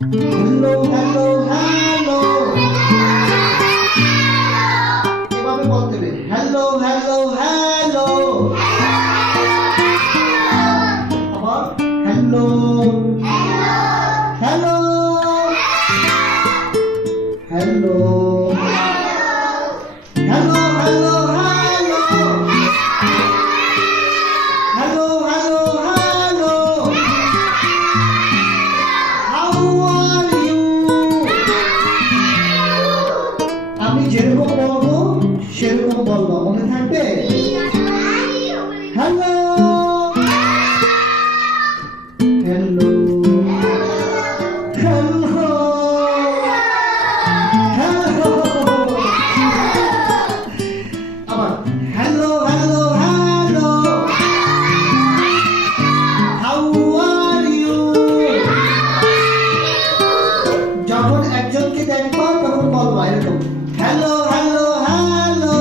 Hello hello hello, এভাবে বলতে হবে হ্যালো হ্যালো হ্যালো। আবার hello hello hello hello hello hello hello hello, how are you. আমি যেরকম বলবো সেরকম বলবো, মনে থাকবে? হ্যালো হ্যালো হ্যালো হ্যালো, আবার hello hello hello, how are you. যখন একজনকে দেখবা তখন বলবা এরকম hello hello hello,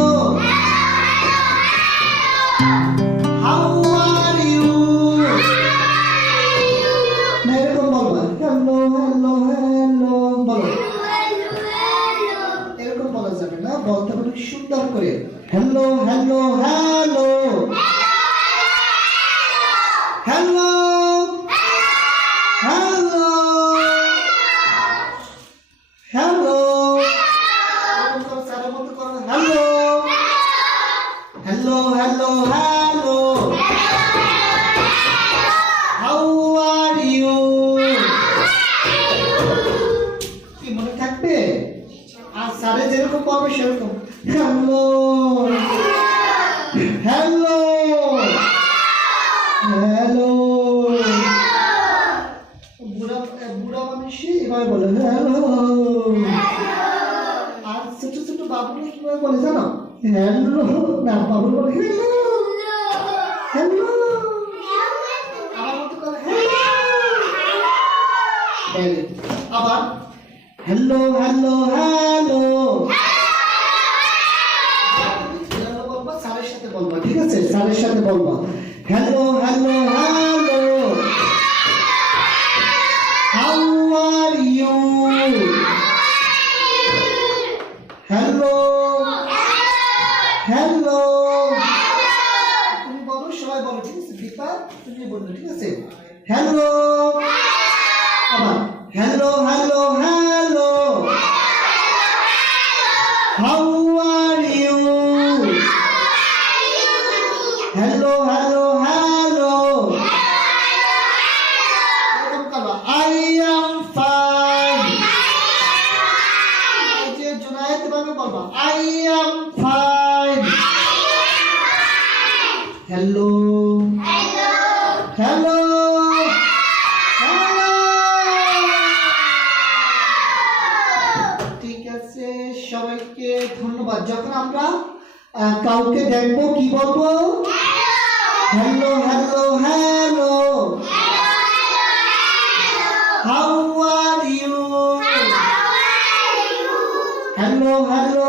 how are you. না এরকম বলবা হ্যালো হ্যালো হ্যালো, বলো এরকম বলা যাবে না, বলতে হবে সুন্দর করে hello hello hello hello hello hello, hello hello hello hello, how are you. কি মনে থাকবে? আর স্যারে যেরকম বলবে সেরকম হ্যালো হ্যালো হ্যালো। বুড়া বুড়া মানুষই এভাবে বলে হ্যালো। আর ছোট ছোট বাবুরা কিভাবে বলে জানো? হ্যালো না, বাবু বলে হ্যালো হ্যালো, আমার মতো করে হ্যালো। আবার হ্যালো হ্যালো হ্যালো, বলবা স্যারের সাথে বলবা, ঠিক আছে? স্যারের সাথে বলবা hello hello hello, how are you. Hello hello, তুমি বলো, সবাই বলো, ঠিক আছে? দীপা তুমি বলবে, ঠিক আছে? হ্যালো, আবার hello hello hello, how are you. Hello hello hello, এরকম করবা আই অ্যাম ফাইন। এই যে জুনায়েদ ভাবে বলবা I am fine. Hello hello hello, ঠিক আছে? সবাইকে ধন্যবাদ। যখন আমরা কাউকে দেখবো কি বলবো? Hello hello hello, how are you. Hello hello